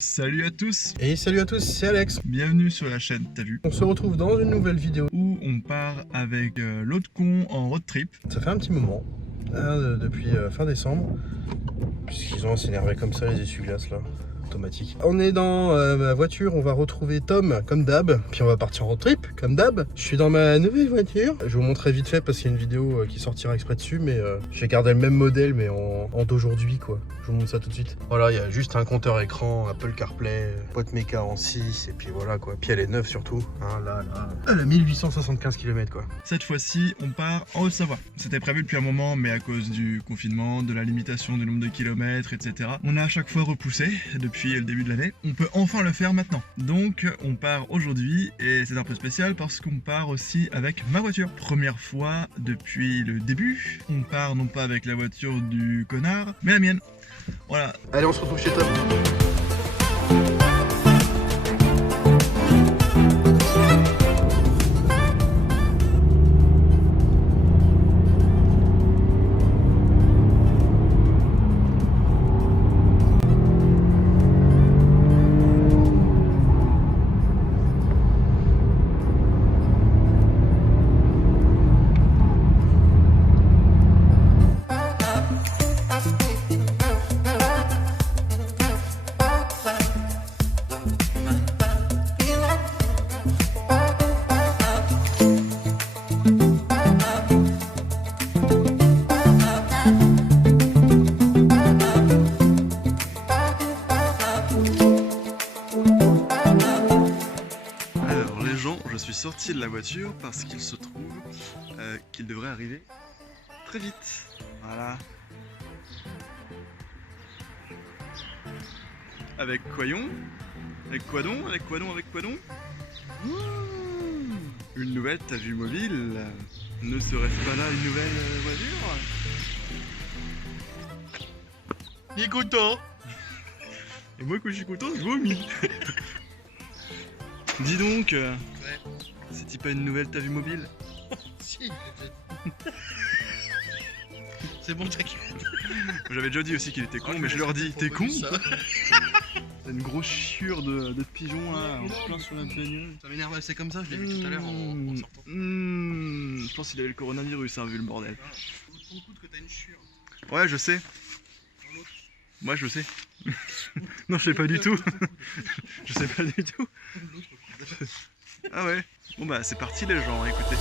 Salut à tous Et salut à tous, c'est Alex. Bienvenue sur la chaîne T'as vu, On se retrouve dans une nouvelle vidéo. où on part avec l'autre con en road trip. Ça fait un petit moment, depuis fin décembre, puisqu'ils ont s'énervé comme ça les essuie-glaces là, automatiques. On est dans ma voiture, on va retrouver Tom comme d'hab, puis on va partir en road trip comme d'hab. Je suis dans ma nouvelle voiture. Je vais vous montrer vite fait parce qu'il y a une vidéo qui sortira exprès dessus, mais je vais garder le même modèle mais en d'aujourd'hui quoi. Je vous montre ça tout de suite. Voilà, il y a juste un compteur écran, Apple CarPlay, boîte méca en 6 et puis voilà quoi. Puis elle est neuve surtout. Hein, là. Elle a 1875 km quoi. Cette fois-ci, on part en Haute-Savoie. C'était prévu depuis un moment, mais à cause du confinement, de la limitation du nombre de kilomètres, etc., on a à chaque fois repoussé depuis le début de l'année. On peut enfin le faire maintenant. Donc, on part aujourd'hui et c'est un peu spécial parce qu'on part aussi avec ma voiture. Première fois depuis le début, on part non pas avec la voiture du connard, mais la mienne. Voilà. Allez, on se retrouve chez Tom. Alors les gens, je suis sorti de la voiture parce qu'il se trouve qu'il devrait arriver très vite. Voilà. Avec Coyon. Avec quoi donc? Avec quoi donc? Avec quoi donc? Ouh, une nouvelle T'as vu mobile. Ne serait-ce pas là une nouvelle voiture? Il est content. Et moi quand je suis content, je vomis. Dis donc, c'est-il pas une nouvelle T'as vu mobile? Si, c'est bon, t'inquiète. J'avais déjà dit aussi qu'il était con, mais je leur dis, t'es con? T'as une grosse chiure de pigeon là, en plein sur la bagnole. Ça m'énerve, c'est comme ça, je l'ai vu tout à l'heure en sortant. Je pense qu'il avait le coronavirus, hein, vu le bordel. Je me rends compte que t'as une chure. Ouais, je sais. Moi, je sais. Non, je sais pas du tout. Je sais pas du tout. Ah ouais. Bon bah, c'est parti les gens, écoutez.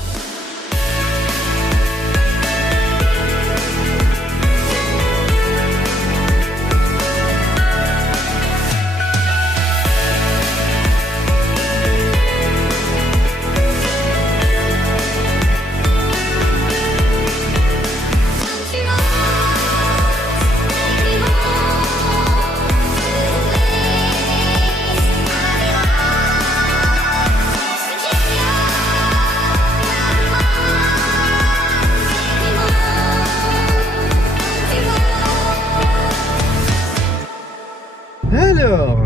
Alors,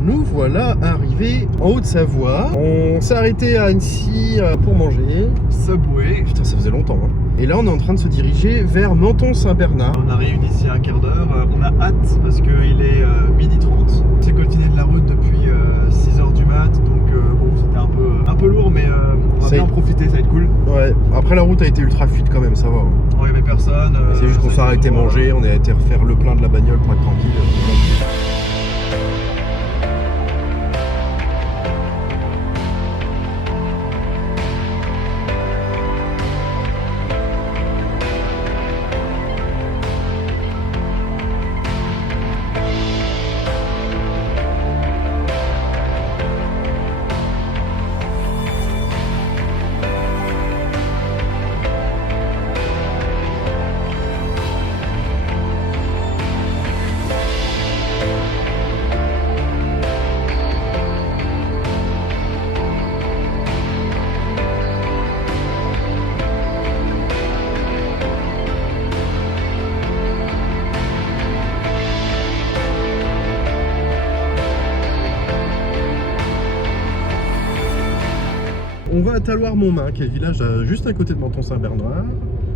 nous voilà arrivés en Haute-Savoie. On s'est arrêté à Annecy pour manger. Subway. Putain, ça faisait longtemps. Hein. Et là, on est en train de se diriger vers Menton-Saint-Bernard. On arrive d'ici un quart d'heure. On a hâte parce qu'il est 12h30. C'est coltiné de la route depuis 6h du mat. Donc bon, c'était un peu lourd, mais on va bien en profiter, ça va être cool. Ouais, après la route a été ultra fluide quand même, ça va. Hein. Bon, il n'y avait personne. C'est juste qu'on s'est arrêté manger, on a été refaire le plein de la bagnole pour être tranquille. On va à Taloir-Montmain, qui est le village juste à côté de Menton-Saint-Bernard.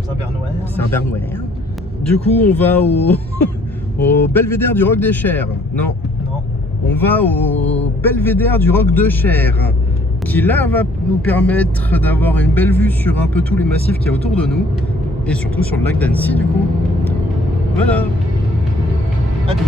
Saint-Bernouer. Saint-Bernouer. Du coup, on va au, au belvédère du Roc des Chers. Non. Non. On va au belvédère du Roc de Cher, qui là va nous permettre d'avoir une belle vue sur un peu tous les massifs qu'il y a autour de nous, et surtout sur le lac d'Annecy du coup. Voilà. À tout.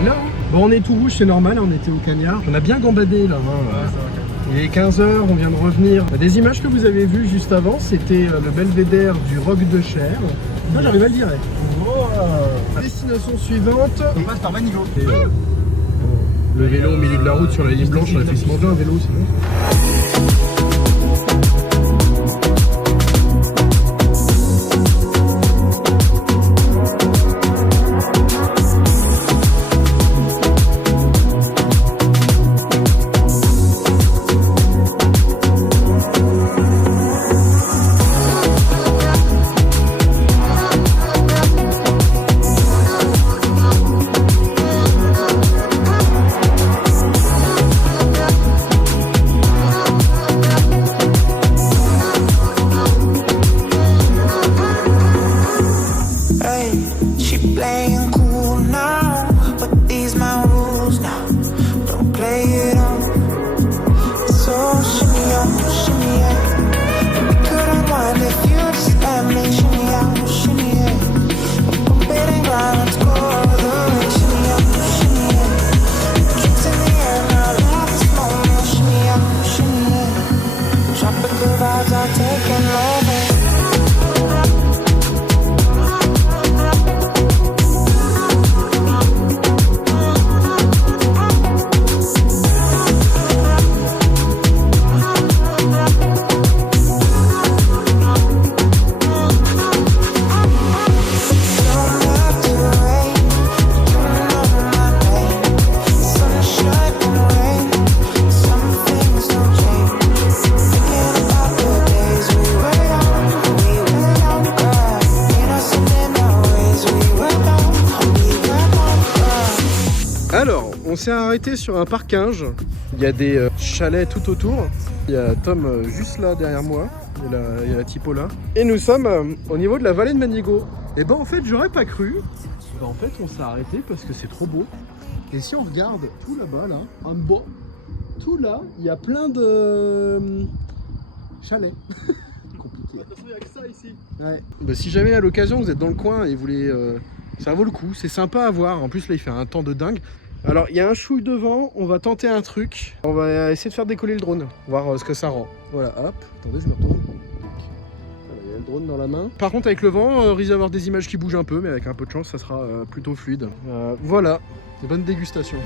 Hello. Bon, on est tout rouge, c'est normal, on était au Cagnard. On a bien gambadé là. Il est 15h, on vient de revenir. Des images que vous avez vues juste avant, c'était le belvédère du Roc de Cher. Moi j'arrive à le dire. Destination suivante. On passe par Manigo. Le vélo au milieu de la route sur la ligne blanche, on a fait se manger un vélo sinon. Alors, on s'est arrêté sur un parking. Il y a des chalets tout autour. Il y a Tom juste là derrière moi. Il y a la typo là. Et nous sommes au niveau de la vallée de Manigo. Et ben en fait, j'aurais pas cru. Ben, en fait, on s'est arrêté parce que c'est trop beau. Et si on regarde tout là-bas, là, en bas, tout là, il y a plein de chalets. Compliqué. Il y a que ça ici. Ouais. Ben, si jamais à l'occasion vous êtes dans le coin et vous voulez, ça vaut le coup. C'est sympa à voir. En plus là, il fait un temps de dingue. Alors, il y a un chouille devant, on va tenter un truc. On va essayer de faire décoller le drone, voir ce que ça rend. Voilà, hop, attendez, je me retourne. Voilà, il y a le drone dans la main. Par contre, avec le vent, risque d'avoir des images qui bougent un peu, mais avec un peu de chance, ça sera plutôt fluide. Voilà, bonne dégustation.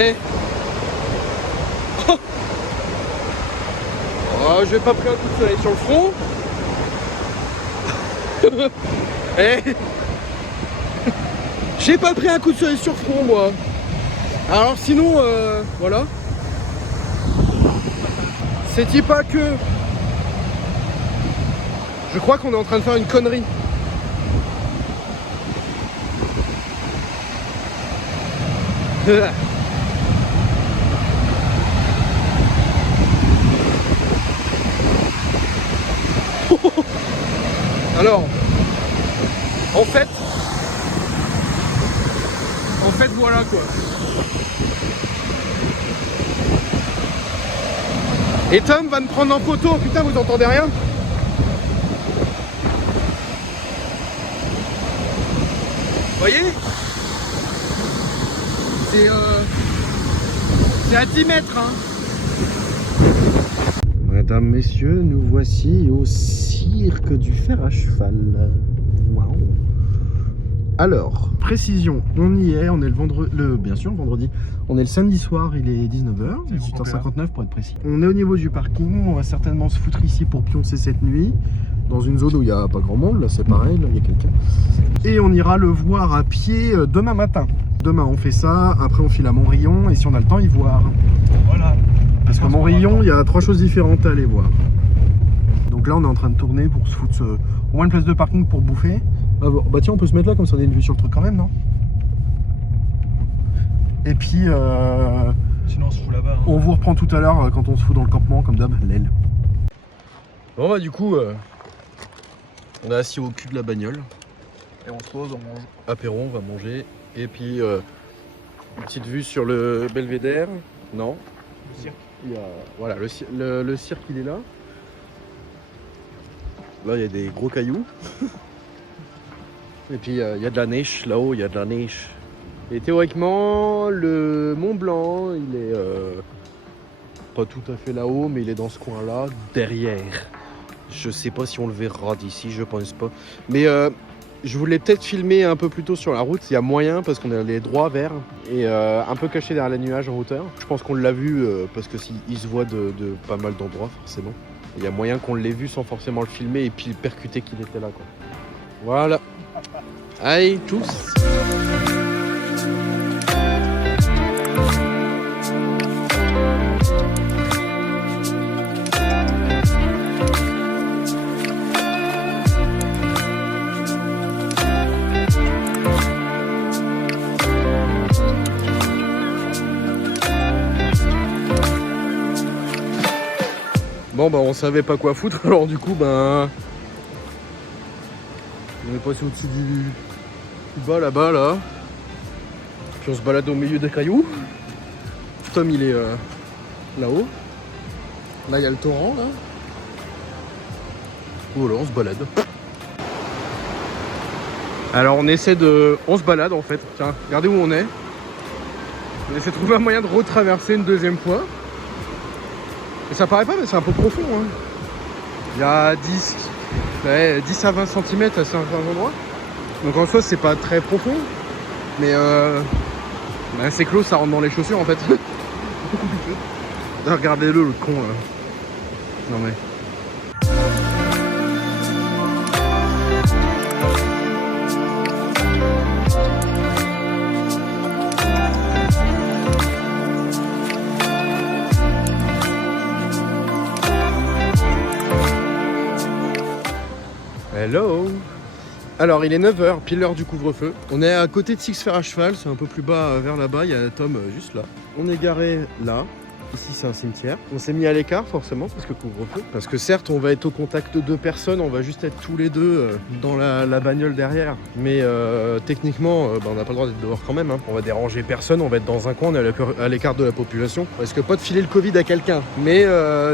Eh oh, j'ai pas pris un coup de soleil sur le front. Eh j'ai pas pris un coup de soleil sur le front moi. Alors sinon voilà. C'est pas que je crois qu'on est en train de faire une connerie. Alors, en fait, voilà quoi. Et Tom va me prendre en photo. Putain, vous entendez rien? Vous voyez? C'est à 10 mètres hein. Mesdames, messieurs, nous voici au cirque du fer à cheval. Waouh. Alors, précision, on y est, on est bien sûr vendredi. On est le samedi soir, il est 19h, 18h59 pour être précis. On est au niveau du parking, on va certainement se foutre ici pour pioncer cette nuit. Dans une zone où il n'y a pas grand monde, là c'est pareil, là il y a quelqu'un. Et on ira le voir à pied demain matin. Demain on fait ça, après on file à Montrillon et si on a le temps, y voir. Voilà. Parce qu'à Montrillon, il y a 3 choses différentes à aller voir. Donc là on est en train de tourner pour se foutre au moins une place de parking pour bouffer. Ah, bah tiens, on peut se mettre là comme ça on a une vue sur le truc quand même, non? Et puis sinon on se fout là-bas. Hein. On vous reprend tout à l'heure quand on se fout dans le campement comme d'hab, l'aile. Bon bah du coup on est assis au cul de la bagnole. Et on se pose, on mange. Apéro, on va manger. Et puis une petite vue sur le belvédère. Non. Le cirque. Il y a, voilà, le cirque il est là. Là il y a des gros cailloux. Et puis il y a de la neige, là-haut il y a de la neige. Et théoriquement le Mont Blanc il est pas tout à fait là-haut mais il est dans ce coin là, derrière. Je sais pas si on le verra d'ici, je pense pas. Mais je voulais peut-être filmer un peu plus tôt sur la route, il y a moyen parce qu'on est allé droit vers et un peu caché derrière les nuages en hauteur. Je pense qu'on l'a vu parce que il se voit de pas mal d'endroits forcément. Il y a moyen qu'on l'ait vu sans forcément le filmer et puis percuter qu'il était là quoi. Voilà. Allez, tous. Bon bah on savait pas quoi foutre alors du coup ben on est passé au-dessus du bas là-bas là. Puis on se balade au milieu des cailloux. Tom il est là-haut. Là il y a le torrent là. Voilà on se balade. Alors on se balade en fait. Tiens, regardez où on est. On essaie de trouver un moyen de retraverser une deuxième fois. Et ça paraît pas mais c'est un peu profond hein. Il y a 10 à 20 cm à certains endroits. Donc en soi c'est pas très profond. Mais c'est clos, ça rentre dans les chaussures en fait. Regardez-le le con là. Non mais. Hello. Alors il est 9h, pile l'heure du couvre-feu. On est à côté de Six Fer à cheval, c'est un peu plus bas vers là-bas, il y a Tom juste là. On est garé là. Ici c'est un cimetière. On s'est mis à l'écart forcément parce que couvre-feu. Parce que certes on va être au contact de 2 personnes, on va juste être tous les deux dans la bagnole derrière. Mais techniquement on n'a pas le droit d'être dehors quand même. Hein. On va déranger personne, on va être dans un coin, on est à l'écart de la population. Parce que pas de filer le Covid à quelqu'un. Mais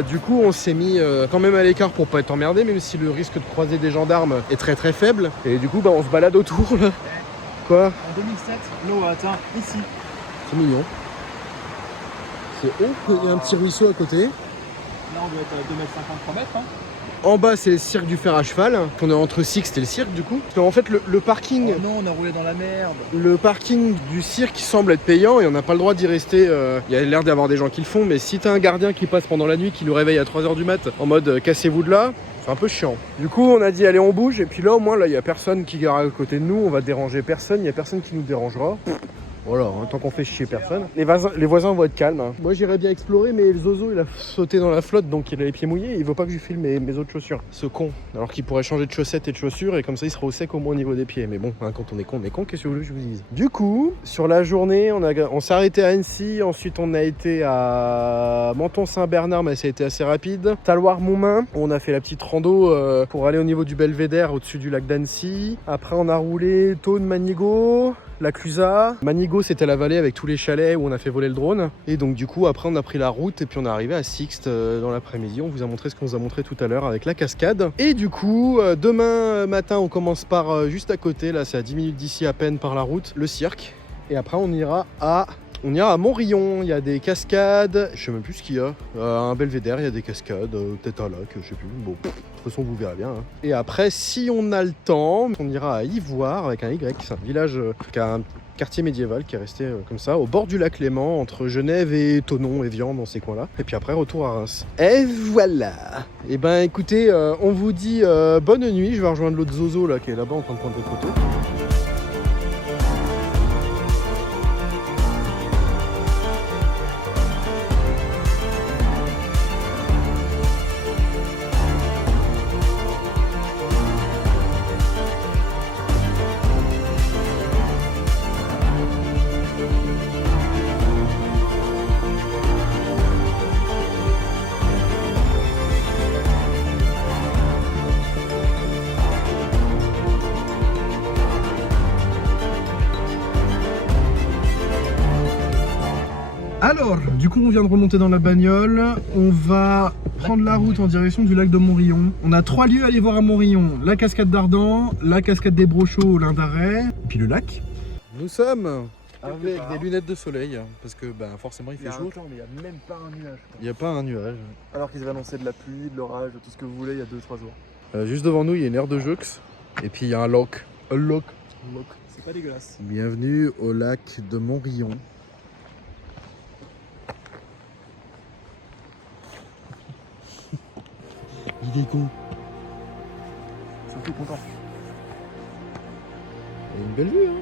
du coup on s'est mis quand même à l'écart pour pas être emmerdé, même si le risque de croiser des gendarmes est très très faible. Et du coup on se balade autour là. Quoi? En 2007, l'eau a atteint ici. C'est mignon. C'est haut, il y a un petit ruisseau à côté. Là on doit être à 2,50 m, 3 m. Hein. En bas, c'est le cirque du fer à cheval. On est entre Sixte et le cirque, du coup. Parce qu'en fait, le parking... Oh non, on a roulé dans la merde. Le parking du cirque semble être payant et on n'a pas le droit d'y rester. Il y a l'air d'avoir des gens qui le font, mais si t'as un gardien qui passe pendant la nuit, qui nous réveille à 3h du mat, en mode cassez-vous de là, c'est un peu chiant. Du coup, on a dit allez, on bouge. Et puis là, au moins, là, il n'y a personne qui gare à côté de nous. On va déranger personne. Il n'y a personne qui nous dérangera. Voilà, hein, tant qu'on fait chier personne. Les voisins vont être calmes. Hein. Moi, j'irais bien explorer, mais le Zozo, il a sauté dans la flotte, donc il a les pieds mouillés. Il veut pas que je filme mes autres chaussures. Ce con. Alors qu'il pourrait changer de chaussettes et de chaussures, et comme ça, il sera au sec au moins au niveau des pieds. Mais bon, hein, quand on est con, qu'est-ce que vous voulez que je vous dise? Du coup, sur la journée, on s'est arrêté à Annecy. Ensuite, on a été à Menton-Saint-Bernard, mais ça a été assez rapide. Taloir-Montmain, on a fait la petite rando pour aller au niveau du Belvédère, au-dessus du lac d'Annecy. Après, on a roulé Thônes-Manigo, la Clusaz. Manigo, c'était la vallée avec tous les chalets où on a fait voler le drone. Et donc du coup, après on a pris la route et puis on est arrivé à Sixte dans l'après-midi. On vous a montré ce qu'on vous a montré tout à l'heure avec la cascade. Et du coup, demain matin, on commence par juste à côté, là c'est à 10 minutes d'ici à peine par la route, le cirque. Et après on ira à Montrillon, il y a des cascades, je sais même plus ce qu'il y a. Un belvédère, il y a des cascades, peut-être un lac, je sais plus. Bon, de toute façon vous verrez bien. Hein. Et après, si on a le temps, on ira à Ivoire avec un Y, c'est un village qui a un quartier médiéval qui est resté comme ça, au bord du lac Léman, entre Genève et Thonon et Viande, dans ces coins-là. Et puis après, retour à Reims. Et voilà. Et ben écoutez, on vous dit bonne nuit. Je vais rejoindre l'autre Zozo là qui est là-bas en train de prendre des photos. Alors, du coup, on vient de remonter dans la bagnole. On va prendre la route en direction du lac de Montrillon. On a 3 lieux à aller voir à Montrillon. La cascade d'Ardan, la cascade des Brochots au Lin d'Arrêt, puis le lac. Nous sommes avec des lunettes de soleil, parce que forcément il fait chaud. Mais il n'y a même pas un nuage. Il n'y a pas un nuage. Alors qu'ils avaient annoncé de la pluie, de l'orage, de tout ce que vous voulez il y a 2-3 jours. Juste devant nous, il y a une aire de jeux. Et puis il y a un loch. Un loch. C'est pas dégueulasse. Bienvenue au lac de Montrillon. Il est con. Surtout content. Il y a une belle vue, hein.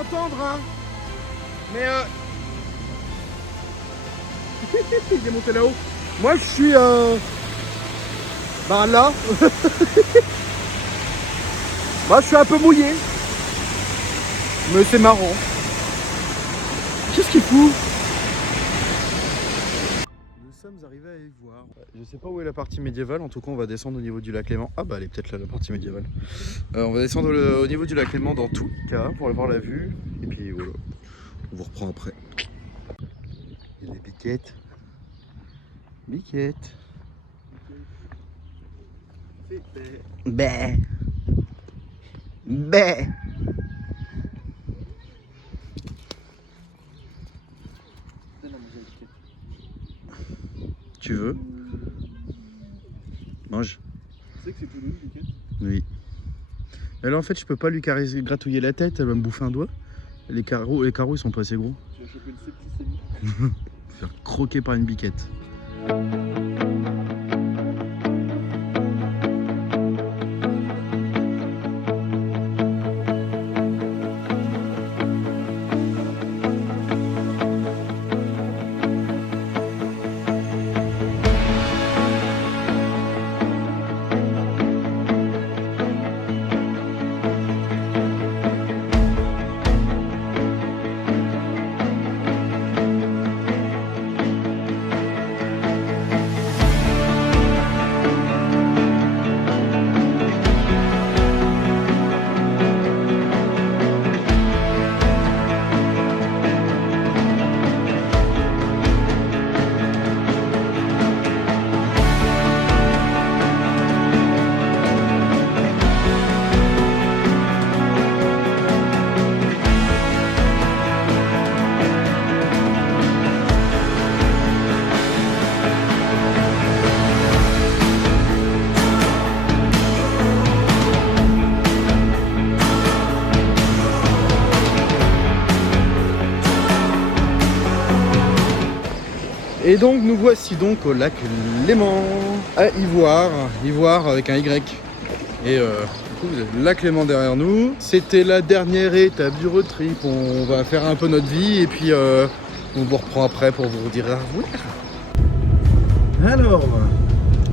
entendre, hein. Mais il est monté là-haut. Moi, je suis bah là. Moi, je suis un peu mouillé. Mais c'est marrant. Qu'est-ce qu'il fout? Nous sommes arrivés à y voir. Je sais pas où est la partie médiévale, en tout cas on va descendre au niveau du lac Léman. Ah bah elle est peut-être là la partie médiévale. On va descendre au niveau du lac Léman dans tout cas pour aller voir la vue. Et puis voilà, on vous reprend après. Il y a des biquettes. Biquettes. Bé. Bé. Tu veux? Mange. Tu sais que c'est tout doux, Biquette? Oui. Mais là en fait je peux pas lui gratouiller la tête, elle va me bouffer un doigt. Les carreaux ils sont pas assez gros. Tu vas choper le septicémie. Faire croquer par une biquette. Et donc nous voici donc au lac Léman, à Ivoire avec un Y. Et du coup vous avez le lac Léman derrière nous. C'était la dernière étape du road trip. On va faire un peu notre vie et puis on vous reprend après pour vous dire au revoir. Alors,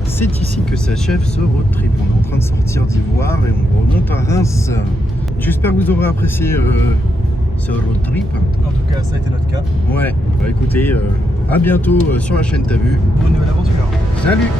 c'est ici que s'achève ce road trip. On est en train de sortir d'Ivoire et on remonte à Reims. J'espère que vous aurez apprécié ce road trip. En tout cas, ça a été notre cas. Ouais, bah écoutez, à bientôt sur la chaîne T'as vu. Bonne nouvelle aventure. Salut!